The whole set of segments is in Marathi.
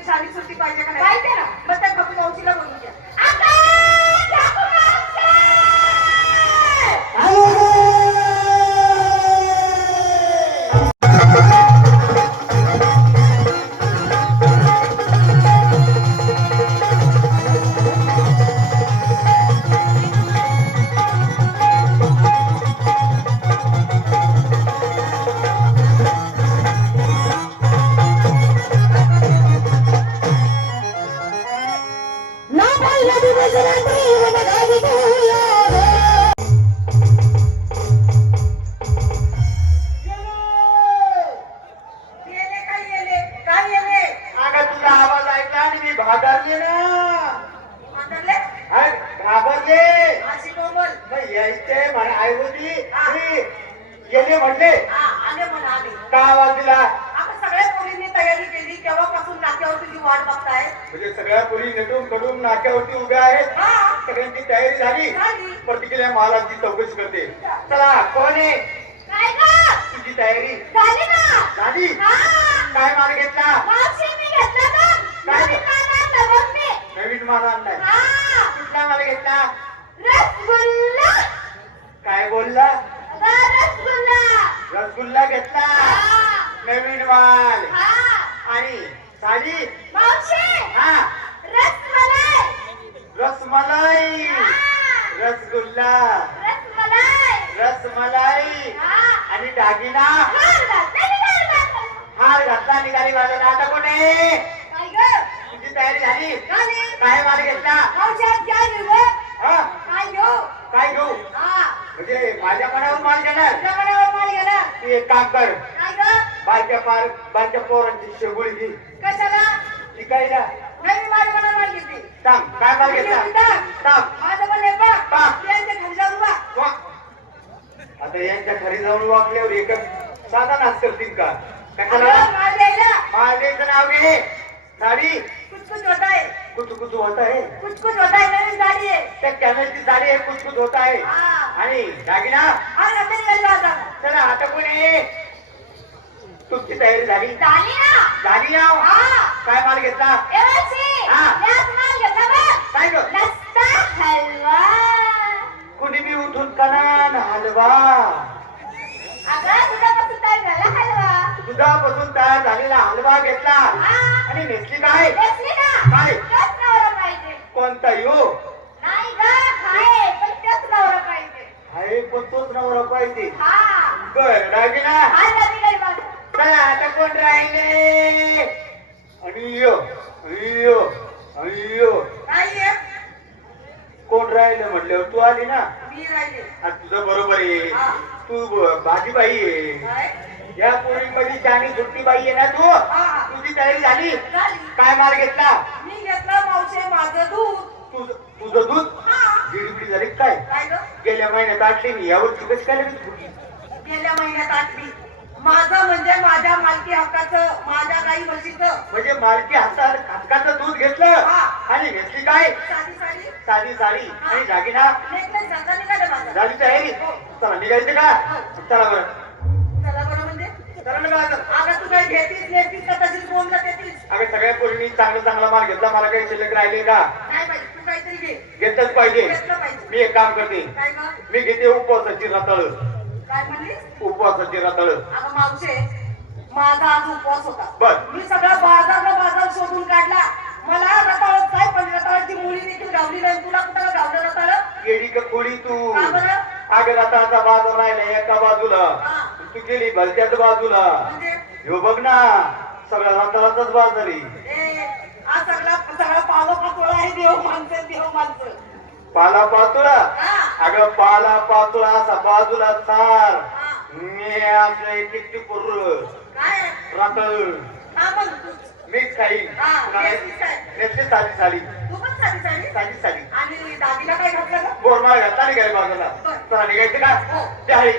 तुझी साडी सुट्टी पाहिजे का नाही? पाहिजे ना. मग त्या काकू मावशीला बोलून घ्या. म्हणजे सगळ्या पोरी नटून कडून नाक्यावरती उभ्या आहेत. सगळ्यांची तयारी झाली. प्रत्येकाला महाराजची चौकशी करते. चला कोण आहे? तुझी तयारी झाली? काय माल घेतला? नवीन माल आणलाय. कुठला माल घेतला? काय बोलला? रसगुल्ला घेतला. नवीन माल. आणि साडी? हा रसमलाई. रसगुल्ला रसमलाई आणि दागिना हार घातला. निघाली बाजारात. आता कुठे? तुझी तयारी झाली? काय माल घेतला? काय घेऊ? म्हणजे माझ्या मनावर माल घेणार? तू एक काम कर. बारक्या पोरांची शेगुळी घे. कशाला? शिकायला. नाही माझ्या मनावर घेतली. सांग काय माल घेतला? सांग. माझं पण आहे बा. यांच्या खाली जाऊन बा. आता यांच्या घरी जाऊन वाकल्यावर एकच साधा नाच करतील का? माल द्यायला. माल द्यायचं नाव घे. साडी कुछ होता है. कुछ होता है. कुछ होता है. नवीन साडी आहे. त्या कॅमेलची साडी आहे. कुछ होता है. आणि दागिना चला आता कोणी? तुमची तयारी झाली? झाली ना. काय माल घेतला? काय ग? कुणी बी उठून कनान हलवा. दुधापासून तयार झालेला हलवा घेतला. आणि नेसली काय? काय? कोणता यो? आहे पण तोच नवरा पाहिजे. बर दागिना चला आता कोण राहिले? अय्यो अय्यो अय्यो कोण राहिलं म्हटल्यावर तू आली ना. मी राहिले. तुझं बरोबर आहे. तू भाजीबाई आहे. या पोरीमध्ये चानी सुट्टी बाई आहे ना तू. तुझी तयारी झाली? काय माल घेतला? मी घेतला मावशे माझं दूध. तुझं दूध? जिडीपिडी झाली काय? गेल्या महिन्यात आटली मी. यावरची कशी काय लगेच? गेल्या महिन्यात आटली. माझं म्हणजे माझ्या मालकी हक्काचं. माझ्या गाई म्हशीचं. म्हणजे मालकी हक्काचं दूध घेतलं. आणि घेतली काय? साधी साडी आणि दागिना झाली तयारी. चला निघायचं का? चला बरं. चला बरं म्हणजे चला ना बरं. अगं तू काही घेतीस नेतीस का तशीच बोलला देतीस? अगं सगळ्या पोरींनी चांगला माल घेतला. मला काही शिल्लक राहिले का? नाही पाहिजे. तू काहीतरी घे. घेतलंच पाहिजे. घेतलं पाहिजे. मी एक काम करते. काय ग? मी घेते उपवासाची रताळ. काय म्हणलीस? उपवासाची रताळ. अगं मावशे माझा आज उपवास होता. बर. मी सगळा बाजार शोधून काढला. मला रताळच काय पण रताळाची मुळी देखील गावली नाही. तुला कुठं गावलं रताळ? केडी का खोडी तू? का बरं? अगं रताळाचा बाजार राहिला एका बाजूला. तू गेली भलत्याच बाजूला. म्हणजे ह्यो बघ ना सगळ्या रताळाचाच बाजार आहे. हा सगळा पालो पातोळा आहे. देव माणसं. पाला पातोळा? अगं पाला पातोळा असा बाजूला चार. मी आपल्या एक काय रताळ मिक्स खाईन. नेसली साधी साडी. तू पण साडी साडी आणि दादीला काय घातलं ग? बोरमाळ घातला नाही काय बाजूला. चला निघायचं का? त्यावेळी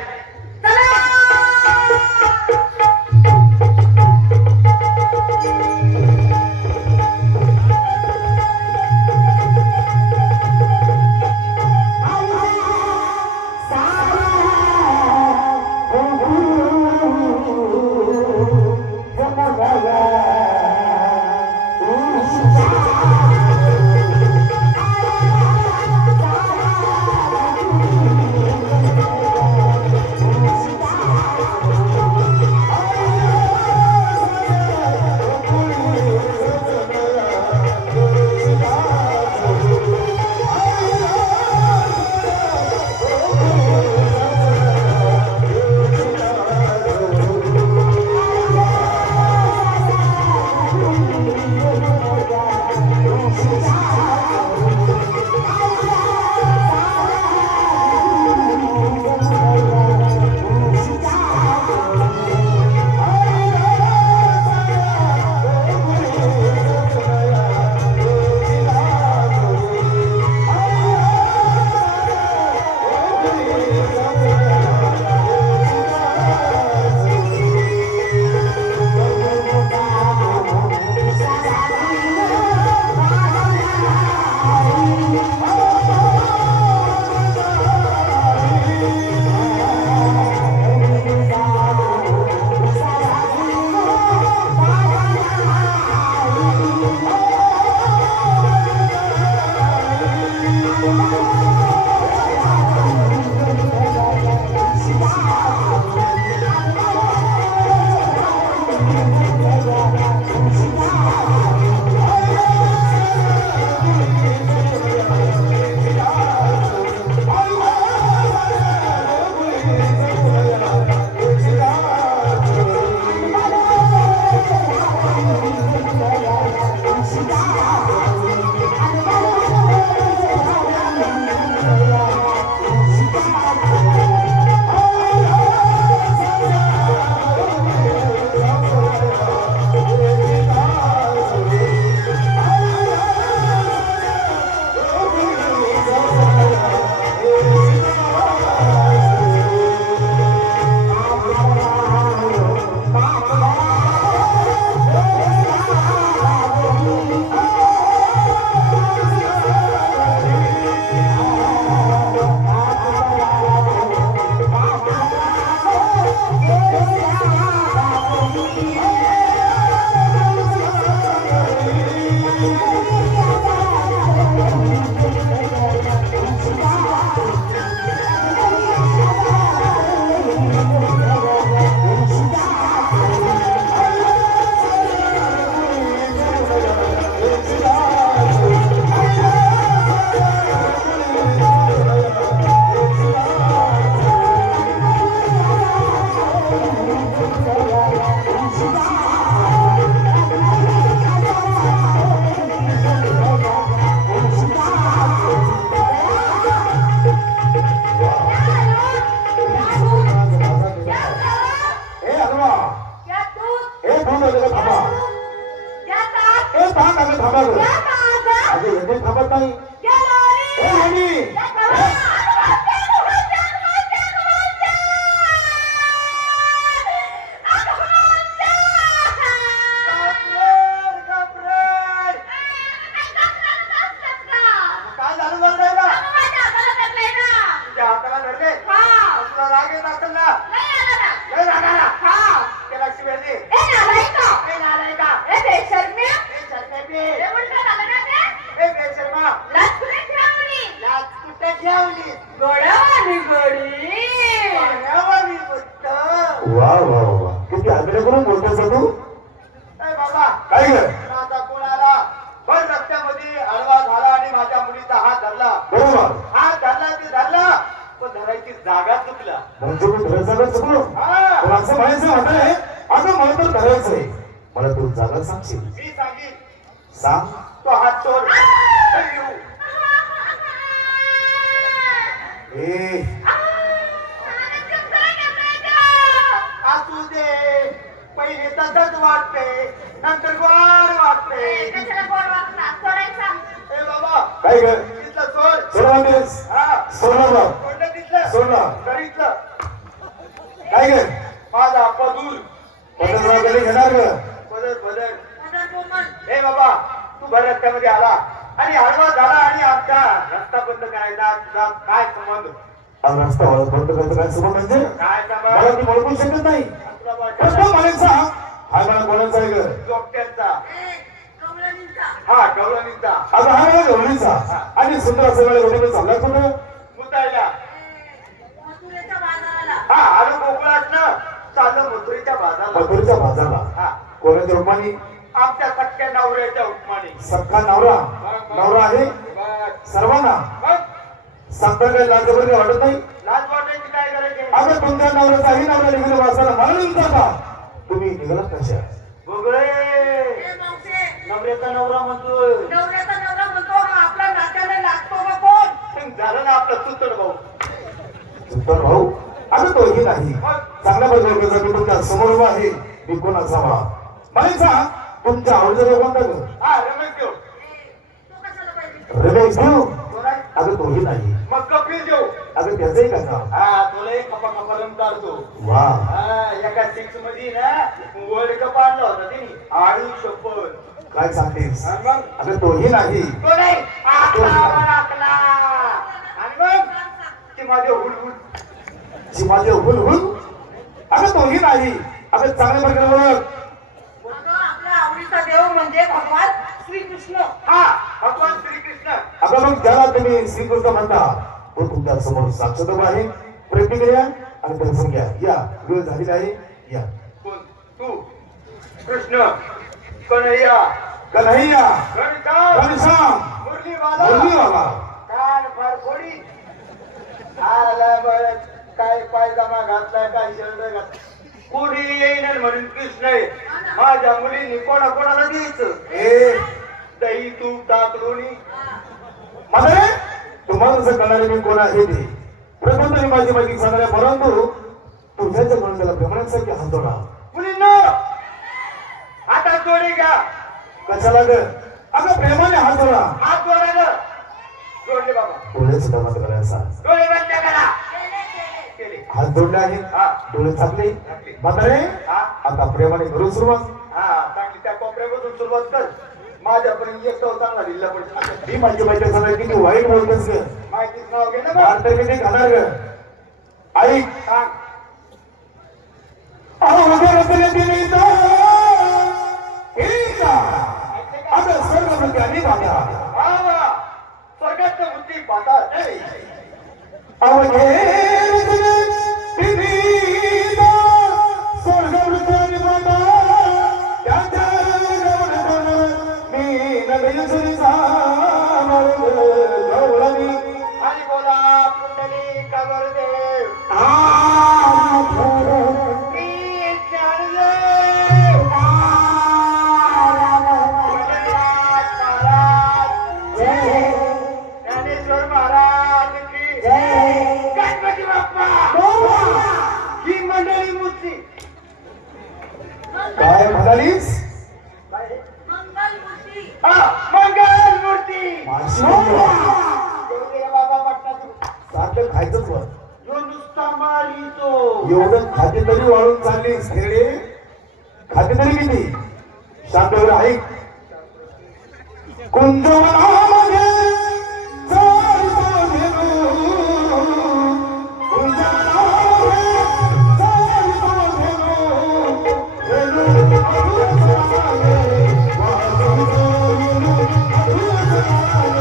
वा वा वा किती आग्रह करून बोलतोस तू बाबा काय ग आता कोणाला पण रस्त्यामध्ये आडवा झाला आणि माझ्या मुलीचा हात धरला बरोबर हात धरला ते धरला पण धरायची जागा चुकला म्हणजे मी धरायचं चुकलो हा पण असं म्हणायचं वाटलंय अगं मला तर धरायचंय मला तू जागा सांगशील मी सांगीन सांग तो हात सोड अय्यो. ए असू दे पहिले तसंच वाटते नंतर गोड वाटते ए बाबा काय ग तिथलं सोड सोड म्हणतेस हा सोडलं सोडलं तिथलं सोडलं घरीतलं काय ग माझा पदूर पदर वगैरे घेणार ग बदल बदल ए बाबा तू भर रस्त्यामध्ये आला आणि हळवा झाला आणि आमचा रस्ता बंद करायचा तुझा काय संबंध आज रस्ता बंद करायचं काय सुरू म्हणजे काय मला संबंध ती बोलू शकत नाही तुला प्रश्न वाटलं म्हणायचा हा मला बोलायचा आहे ग जोगट्यांचा हा गवळणींचा अगं हा मला गवळीचा आणि सुंदर असं वेळ गोष्टी चालला कुठं मुतायला हा आलो कोकणातनं चाललं मथुरेच्या बाजारला मथुरेच्या बाजारला हा कोणाच्या रुपानी आमच्या सख्या नवऱ्याच्या उपमाने सख्खा नवरा नवरा आहे बस. सर्वांना मग सांगता काही लाज वगैरे वाटत नाही लाज वाटायची काय करायचे अगं तुमच्या नवऱ्याचाही नवरा निघाला वाचायला मला निघता का तुम्ही निघाला कशा बघळे नवऱ्याचा नवरा म्हणतोय नवऱ्याचा नवरा म्हणतो हा आपला नात्याला लागतो का कोण झालं ना आपलं सुतड भाऊ तर भाऊ अगं तोही नाही मग चांगल्या बदल मी तुमच्या समोर उभा आहे मी कोणाचा वा म्हणायचा तुमच्या आवडीचा कोणता ग हा रमेश देव तो कशाला पाहिजे रमेश देऊ कोण आहे? अगं तोही नाही मग कपिल देव अगं त्याचंही का काम हा तुलाही खपा खपा रन काढतो वा हा एका सिक्स मध्ये ना वर्ल्ड कप आणला होता त्यांनी 800 काय सांगतेस आणि मग अगं तोही नाही तो नाही आकला आणि मग ते माझे हुडहुड जी माझे हुल हुल अगं तोही नाही अगं चांगल्या प्रकारे ओळख अगं, आपल्या आवडीचा देव म्हणजे भगवान श्रीकृष्ण हा भगवान श्रीकृष्ण अगं मग ज्याला तुम्ही श्रीकृष्ण म्हणता तो तुमच्या समोर साक्षात उभा आहे प्रतिक्रिया आणि दर्शन घ्या या वेळ झालेला आहे या कोण तू कृष्ण कन्हैया कन्हैया घनश्याम घनश्याम मुरलीवाला मुरलीवाला कान फार फोडी आला बरं काय पायजामा घातलाय काय शर्ट घातलाय कोणी येईन म्हणून कृष्ण आहे माझ्या मुलींनी कोणाला द्यायचं ए दही तूप ताक लोणी म्हातारे तुम्हाला जसं कळणारे मी कोण आहे ते प्रथम तरी माझी माहिती सांगणार परंतु तुझ्याच म्हणून त्याला प्रेमासाठी हात जोडा मुलींनो आता जोडी घ्या कशाला ग अगं प्रेमाने हात जोडा हात जोडा जोडले बाबा डोळे सुद्धा मत करायचा डोळे बंद करा केले हात जोडले आहेत हा. डोळे झाकले म्हातारे हा. आता प्रेमाने करू सुरुवात हा चांगली त्या कोपऱ्यापासून सुरुवात कर माझ्यापर्यंत एक तो चांगला दिला पडतो ही माझी माहिती सांगा किती वाईट बोलतोस ग माहितीच नाव घे ना बा. मारतर किती घाणार ग ऐक सांग अगं सर्व प्रकारे बांधा वा वा स्वर्गात बुद्धी पाहतात आणि बोला पुंडली कबरदेव मी ज्ञानदेव पंढरीनाथ महाराज ज्ञानेश्वर महाराज की गणपती बाप्पा ही मंडळी मूर्ती काय म्हणालीस मंगल मूर्ती बाबा वाटला तू सारखं खायचंच वर यो नुसता मारितो एवढं खाते तरी वाळून चाललीस खेळे खाते तरी किती शांत वगैरे ऐक कुंजवनामध्ये चालतो घेऊन, कुंजवनामध्ये चालतो घेऊन, वेणू मधुर सनाले, वाजवतो वेणू मधुर सनाले,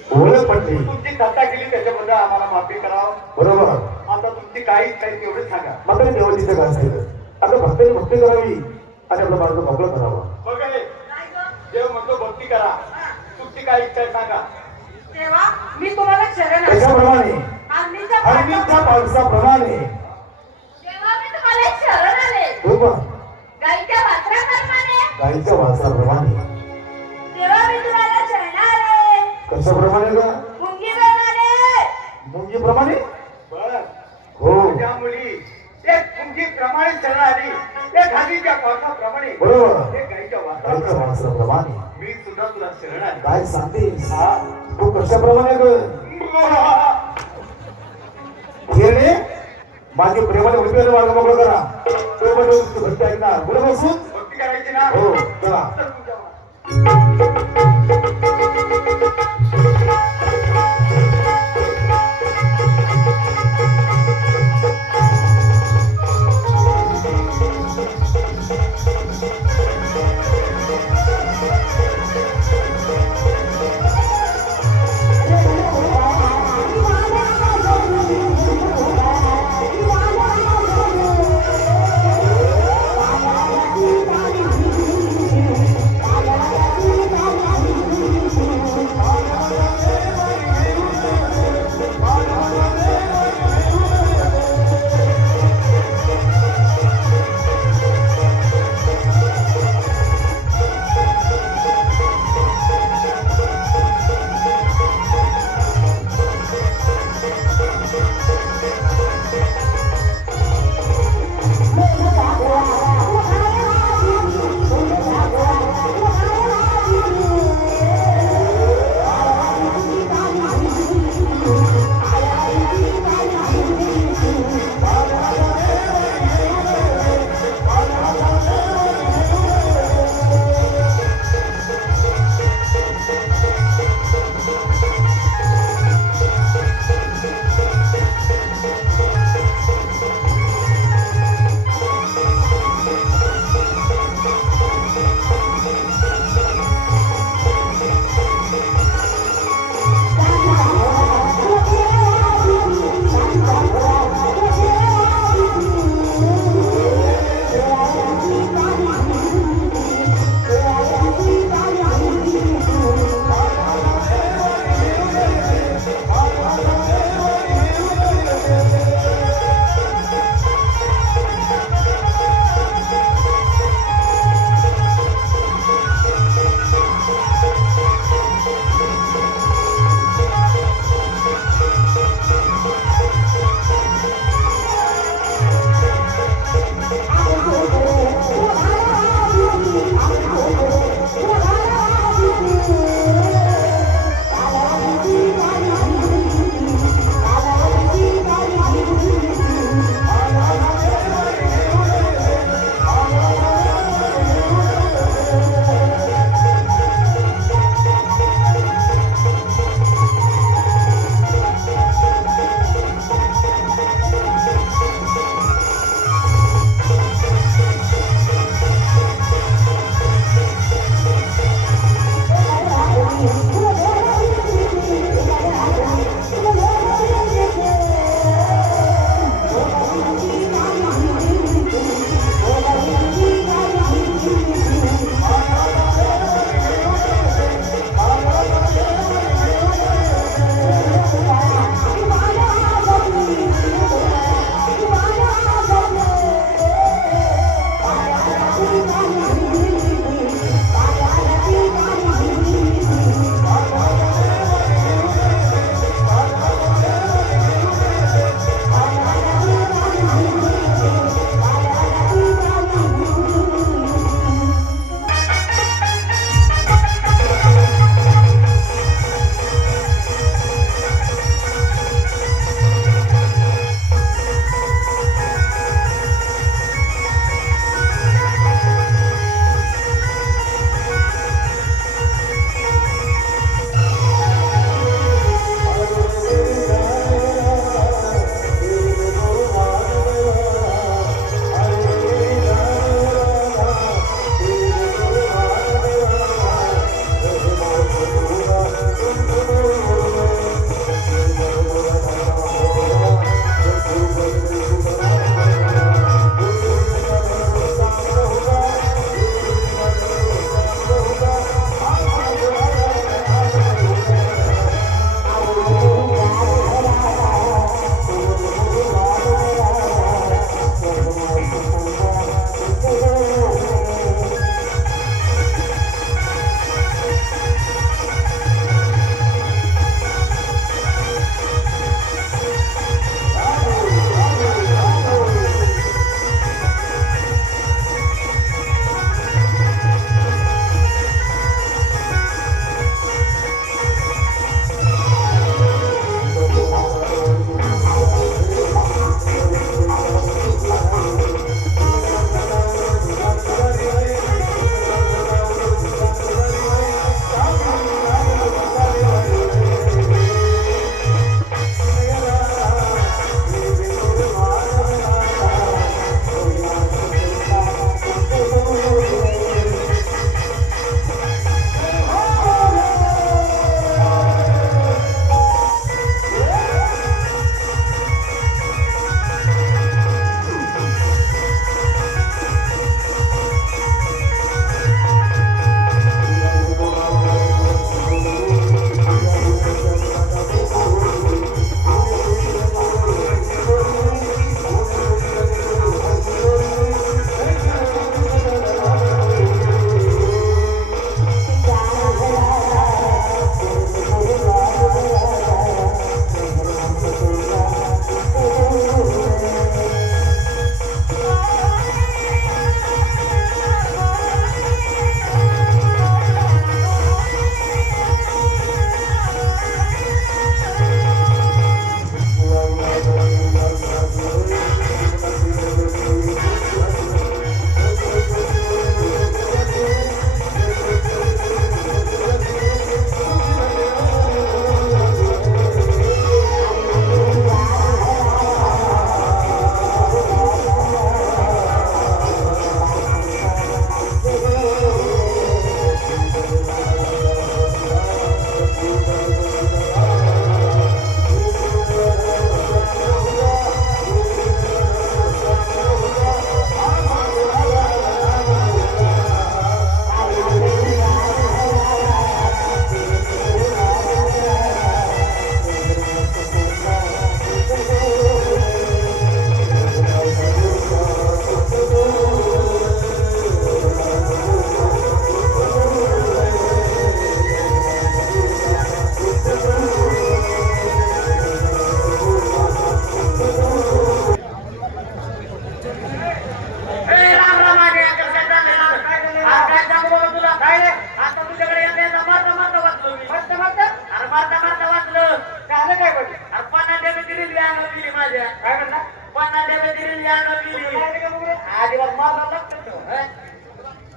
तुमची थट्टा केली त्याच्याबद्दल आम्हाला माफी करावं. बरोबर आता तुमची काही तेवढं सांगा. मात्र देवाची काय असते आता भक्तांनी भक्ती करावी आणि आपला मार्ग मोकळा करावा. बघा रे, देव म्हणतो भक्ती करा. तुमची काय इच्छा आहे सांगा. तेव्हा मी तुम्हाला शरण आहे. त्याच्याप्रमाणे हरणीच्या पावसाप्रमाणे तेव्हा मी तुम्हाला शरण आले. हो का गाईच्या वासराप्रमाणे गाईच्या वासराप्रमाणे तेव्हा मी तुम्हाला शरण आले. कशाप्रमाणे का मुंगीप्रमाणे मुंगीप्रमाणे बर हो त्या मुली एक मुंगी प्रमाणे शरण आली. त्या खालीच्या पावसाप्रमाणे बरोबर एक गाईच्या गाईच्या वासराप्रमाणे वासराप्रमाणे मी सुद्धा तुला शरण आहे. काय सांगतेस हा. तू कशाप्रमाणे ग हिरणे माझी प्रेमाने वैद्य मार्ग मोकळा करा तो म्हणजे तू घट्ट ऐकणार बरोबर बसून भक्ती करायची ना हो चला तर तुझ्या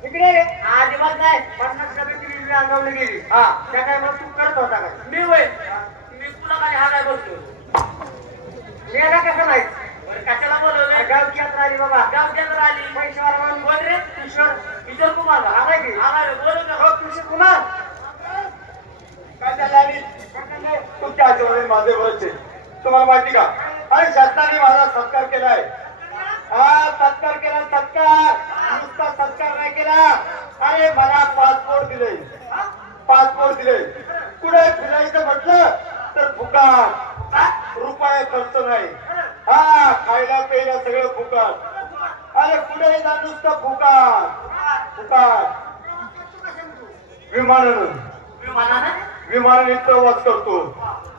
इकडे अजिबात नाही. 50 डब्याची रेल्वे अंगावली गेली. हा त्या काय मग तू करत होता का? मी होय मी तुला काय हा काय बोलतो मेला कसं नाही? कशाला बोलवलंय गावची यात्रा आली बाबा. गाव केंद्र आली पैसे वाढवा. कोण रे किशोर किशोर कुमार का? आलाय की? आलाय बोलव ना हो किशोर कुमार. काय झालं आणि तुमच्या आजोबाने माझे बरोचे तुम्हाला माहिती का? आणि शासनाने माझा सत्कार केलाय. हा सत्कार केला. सत्कार नुसता सत्कार नाही केला. अरे मला पासपोर्ट दिले. पासपोर्ट दिले. कुठे फिरायचं म्हटलं तर फुकाट. रुपये खर्च नाही. हा खायला प्यायला सगळं फुकाट. अरे कुठे जा नुसतं फुकाट फुकाट. विमानानं विमानाने प्रवास करतो.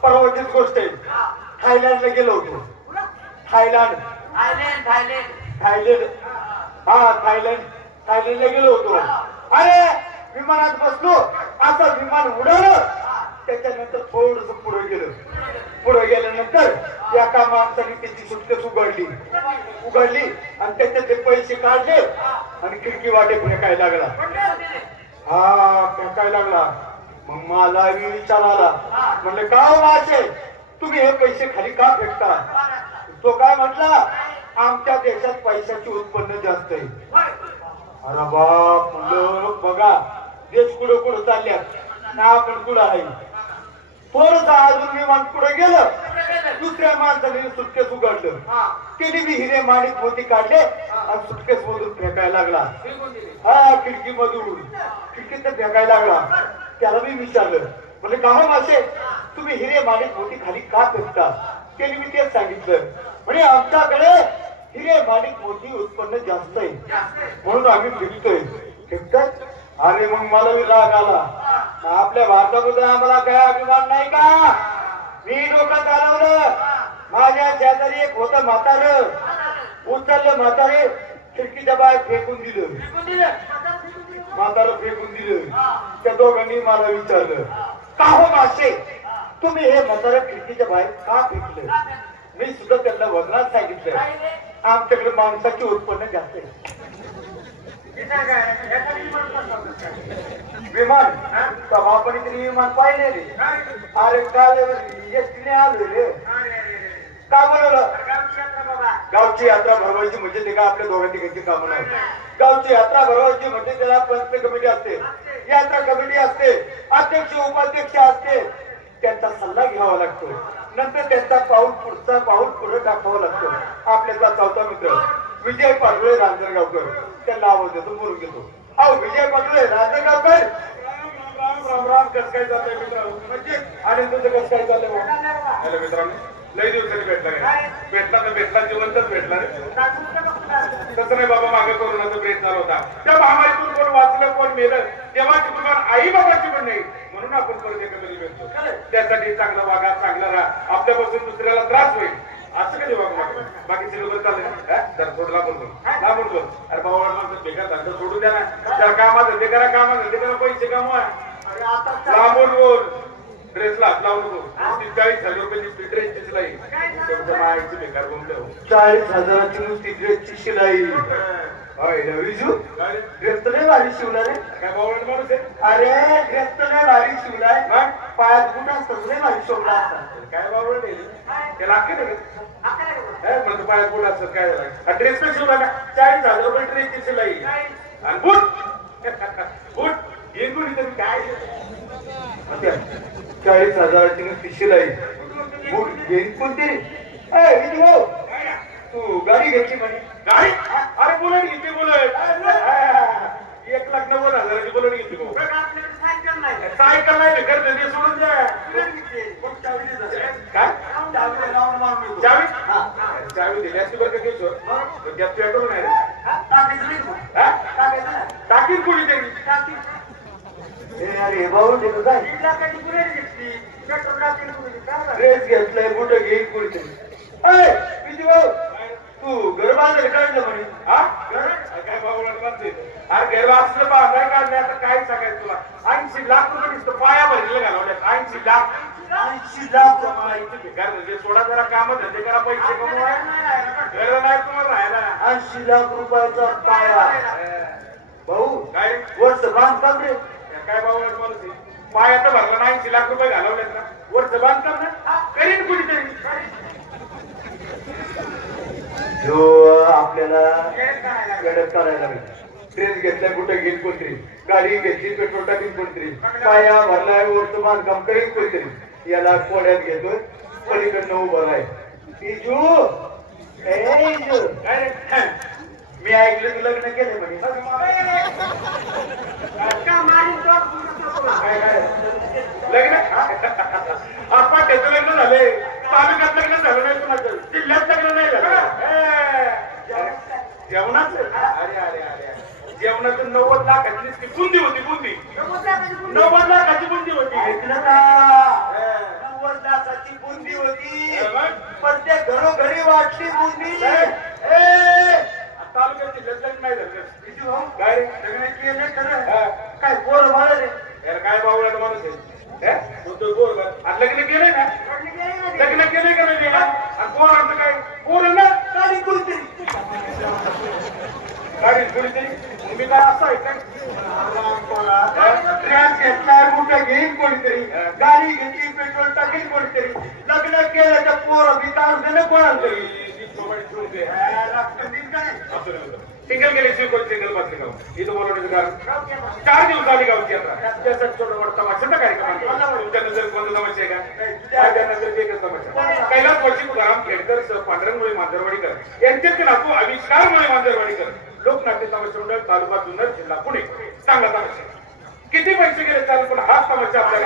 परवाचीच गोष्ट आहे. थायलंडला गेलो होतो. थायलंड थायलंड थायलंड थायलंड हा थायलंडला गेलो होतो. अरे विमानात बसलो. आता विमान उडालं. त्याच्यानंतर थोडस पुढे गेलं. पुढे गेल्यानंतर एका माणसाने त्याची सुटकेस उघडली आणि त्याचे ते पैसे काढले आणि खिडकी वाटे फेकायला लागला. हा फेकायला लागला. मग मला विचार आला. म्हणले का हो मासे तुम्ही हे पैसे खाली का फेकता? तो काय म्हटला आमच्या देशात पैशाचे उत्पन्न जास्त आहे. अरे बाप म्हणलं बघा देश कुठं कुठं चालल्यात ना आपण कुठं आहे. थोडस अजून विमान पुढे गेलं. दुसऱ्या माणसाने सुटकेस उघडलं. त्याने मी हिरे माणिक मोती काढले आणि सुटकेस मधून फेकायला लागला. हा खिडकी मधून खिडकीत फेकायला लागला. त्याला मी विचारलं म्हणजे का हो मासे तुम्ही हिरे माणिक मोती खाली का फेकता? त्याने मी तेच सांगितलं म्हणजे आमच्याकडे हिरे माणिक मोती उत्पन्न जास्त आहे म्हणून आम्ही फेकतोय. फेकतात. अरे मग मला राग आला. आपल्या भारताबद्दल आम्हाला काय अभिमान नाही का? मी डोकं चालवलं. माझ्या शेजारी एक होतं म्हातारं. उचललं म्हातारे खिडकीच्या बाहेर फेकून दिलं. म्हातारं फेकून दिलं. त्या दोघांनी मला विचारलं का हो मासे तुम्ही हे म्हातारं खिडकीच्या बाहेर का फेकलं? मी सुद्धा त्यांना वजनात सांगितलं आमच्याकडे माणसाचे उत्पन्न जास्त आहे. विमान बापाने तरी विमान पाहिले रे. अरे काल एसटीने आलो रे. का बोलवलं? गावची यात्रा भरवायची म्हणजे ते का आपल्या दोघांची घरची कामं नाही. गावची यात्रा भरवायची म्हणजे त्याला पंच कमिटी असते. यात्रा कमिटी असते. अध्यक्ष उपाध्यक्ष असते. त्यांचा सल्ला घ्यावा लागतो. नंतर त्यांचा पुढचा पाऊल पुढे दाखवावा लागतो. आपल्याचा चौथा मित्र विजय पाटोळे रांजणगावकर त्यांना आवाज देतो बोलून घेतो. अहो विजय पाटोळे रांजणगावकर राम राम. कसं काय चाललंय मित्र? आणि तुझं कसं काय चाललंय? हॅलो मित्रांनो लई दिवसांनी भेटला तर भेटला जिवंतच भेटला रे. तसं नाही बाबा मागे कोरोनाचा ब्रेक चालू होता. त्या महामारीतून कोण वाचलं कोण मेलं तेव्हाची तुम्हाला आई बाबाची पण नाही म्हणून आपण परत एकमेकांना भेटतो. त्यासाठी चांगला वागा चांगला राहा. आपल्यापासून दुसऱ्याला त्रास होईल असं कधी वागू नका. बाकी सगळं चाललंय जर थोडला बोलतो ना बोलतो. अरे बाबा माझं बेकार धंदा सोडून द्या ना. जर कामात धंदे करा पैसे कमवा. अरे आता लांबून बोल. ड्रेसला हात लावू नको. 40,000 रुपयाची ड्रेसची शिलाई. माहिती बेकार बोलतो. 40,000ची नुसती ड्रेसची शिलाई. ड्रेस तर नाही भारी शिवला रे. काय बावळ माणूस आहे? अरे ड्रेस तर नाही भारी शिवलाय. पायात बुट असतात नाही भारी शिवला असतात. काय बावळ नाही त्याला अक्के नाही म्हणतो पायात बुट असतात. काय झालं ड्रेस तर शिवला का? 40,000 रुपये ड्रेसची शिलाई आणि बूट बूट येऊन कोणी तरी काय 40,000ची नुसती शिलाई बूट घेईन कोणती रे? तू गाडी घ्यायची म्हणे. गाडी? अरे बुलेट घेतली बुलेट. 1,90,000ची बुलेट घेतली. सायकल नाही घर धंदे सोडून द्या. काय चावी? चावी दिली असती बरं का दिवस त्यात पेट्रोल नाही रे. टाकीत कुणी तरी. अरे भाऊ देतो काय ड्रेस घेतलाय बुट घेईल कुणीतरी. भाऊ तू घर बांधायला काढलं म्हणे. हा घर काय बाबा अरे घर असलं बांधाय काढलं. आता काय सांगायचं तुला? 80 लाख रुपये दिसतं पाया भरलेलं घालवल्यात. 80 लाख सोडा जरा काम धंदे करा पैसे कमवा. घर नाही तुम्हाला राहायला. 80 लाख रुपयाचा पाया भाऊ काय वरचं बांधकाम रे. काय बावळट माणूस आहे. पायाचं भरला नाही 80 लाख रुपये घालवलेत ना वरचं बांधकाम ना करीन कुणीतरी जो आपल्याला गडद करायला लागला. ट्रेन घेतल्या कुठे घेईन कोणतरी, गाडी घेतली पेट्रोल टाकीन कोणतरी, पाया भरलाय वरचं बांधकाम करीन कोणतरी. याला कोड्यात घेतोय पलीकडनं उभं आहे. इजू ए इजू, काय रे? मी ऐकलं तू लग्न केलं म्हणे. का मारीन तो? काय काय लग्न आपण त्याचं लग्न झाले तालुक्यात लग्न झालं नाही कुणाचं जिल्ह्यात लग्न नाही झालं जेवणाचं अरे अरे अरे जेवणाचं 90 लाखाची नुसती बुंदी होती बुंदी 90 लाखाची बुंदी होती ऐकलं का? 90 लाखाची बुंदी होती, पण ते घरोघरी वाटली बुंदी. तालुक्यात जिल्ह्यात लग्न नाही झालं इजू भाऊ, काय रे लग्न केलं खरं? काय पोरं बाळ रे? यार काय बावळा माणूस आहे तो बोल आणि लग्न केलंय ना लग्न केलंय का नाही आणि पोरांचं काय पोर ना गाडी कोणतरी गाडी कुणीतरी मी काय असं आहे काय ट्रॅक घेतलाय कुठे घेईन कोणीतरी, गाडी घेतली पेट्रोल टाकीन कोणीतरी, लग्न केलं तर पोरं बितावून दे ना कोणाला तरी. सिंगल गेले सिंगल बसले गाव इथं बोलवण्याचं कारण 4 दिवस आली गावची यात्रा त्यासाठी छोटा मोठा तमाशाचा कार्यक्रम तुमच्या नजर कोणता तमाशा आहे का माझ्या नजर एकच तमाशा कैलास वर्षी तुकाराम खेडकर पांढरंगमुळे मांजरवाडीकर यांचे नातू आविष्कारमुळे मांजरवाडीकर लोकनाट्य तमाशा मंडळ तालुका जुन्नर जिल्हा पुणे चांगला तमाशा किती पैसे गेले चालेल पण हाच तमाशा आपल्याला